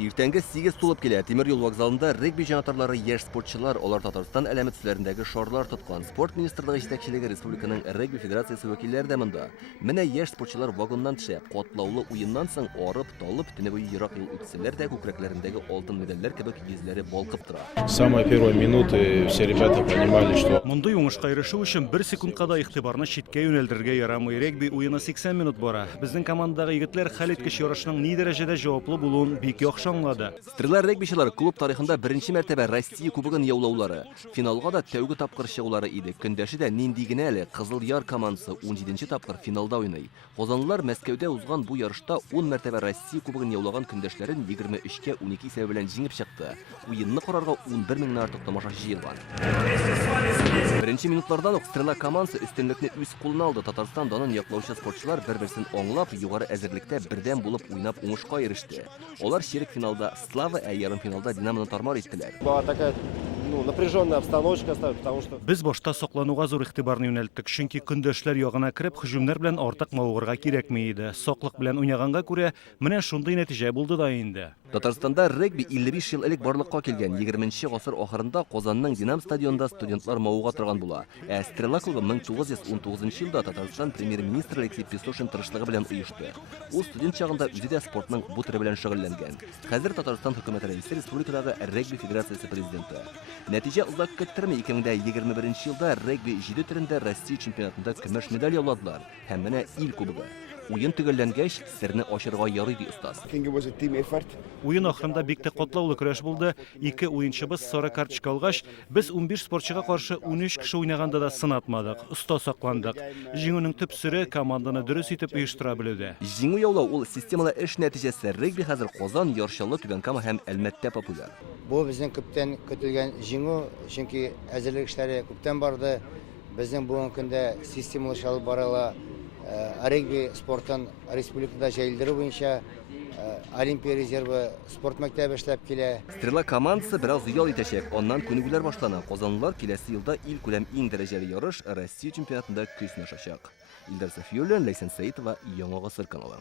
Иртәнге 8 тулып килә. Тимер юл вокзалында регби җанатарлары яшь спортчылар, олар Татарстан әлеме төсләрендәге шарлар тоткан. Спорт министрлыгы җитәкчелеге республиканың регби федерациясе вәкилләре дә монда. Менә яшь спортчылар вагоннан төшә. Катлаулы уеннан соң арып, талып, төне буе ерак юл үтсәләр дә күкрәкләрендәге алтын медальләр кебек йөзләре балкып тора. С самой первой минуты все ребята понимали, что Мондый уңышка ирешү өчен 1 секундка да игътибарны читкә юнәлдерергә ярамый. Регби уены 80 минут бара. Безнең командадагы егетләр хәлиткеч ярышның ни дәрәҗәдә җаваплы булуын бик яхшы аңлады. Стрелар регбичылар клуб тарихында беренче мәртәбә Россия кубогын яулаулары. Финалга да тәүге тапкыр чыгулары иде. Көндәше дә нинди генә әле Кызыл Яр командасы 17нче тапкыр финалда уйный. Казанлылар Мәскәүдә узган бу ярышта 10 мәртәбә Россия кубогын яулаган көндәшләрен 23-кә 12 исәбе белән җиңеп чыкты. Уенны карарга 11 меңнән артык тамашачы җыелган. Беренче минутлардан ук Стрела командасы өстенлекне үз кулына алды. Татарстан данын яклаучы спортчылар бер-берсен аңлап, югары әзерлектә бердәм булып уйнап уңышка иреште. Алар ширек финалда Слава, ә ярымфиналда Динамоны тармар иттеләр. Была такая напряженная обстановка, потому что Без башта саклануга зур игътибарны юнәлттек, чөнки көндәшләр ягына кирип һөҗүмнәр белән артык мавыгырга кирәкми иде. Саклык белән уйнаганга күрә, менә шундый нәтиҗә булды да инде. Татарстанда регби 55 ел элек барлыкка килгән. 20нче гасыр ахырында Казанның Динам стадионында студентлар мавыга торган була. Ә Стрела клубы 1919 елда Татарстан премьер-министры Алексей Песошин тырышлыгы белән оешты. Ул студент чагында үзе дә спортның бу төре белән шөгыльләнгән. Хәзер Татарстан хөкүмәте рәисе, республикадагы регби федерациясе президенты. Нәтиҗә озак көттерми 2021 елда регби 7 төрендә Россия чемпионатында көмеш медаль яуладылар. Һәм менә ил кубогы. Уен төгәлләнгәч, сирне ачырга ярый ди остаз. Уен ахырында бик тә катлаулы көрәш булды. Ике уенчыбыз сары карточка алгач, без 15 спортчыга каршы 13 кеше уйнаганда да сынатмадык. Оста сакландык. Җиңүнең төп сере команданы дөрес итеп оештыра белүдә. Җиңү яулау ул системалы эш нәтиҗәсе. Регби хәзер Казан, Яршаллы, Түбәнкама һәм Әлмәттә популяр. Бу безнең күптән көтелгән җиңү, чөнки әзерлек эшләре күптән барды. Безнең бүгенге көндә системалы шалып барыла. Регби спортын республикада җәелдерү буенча Олимпия резервы спорт мәктәбе эшләп килә. Стрела командасы бераз ял итәчәк. Аннан күнегүләр башлана. Казанлылар киләсе елда ил күләм иң дәрәҗәле ярыш Россия чемпионатында көчне ашачак. Илдар Сафиуллин, Ләйсән Сәитова, Яңа Гасыр каналы.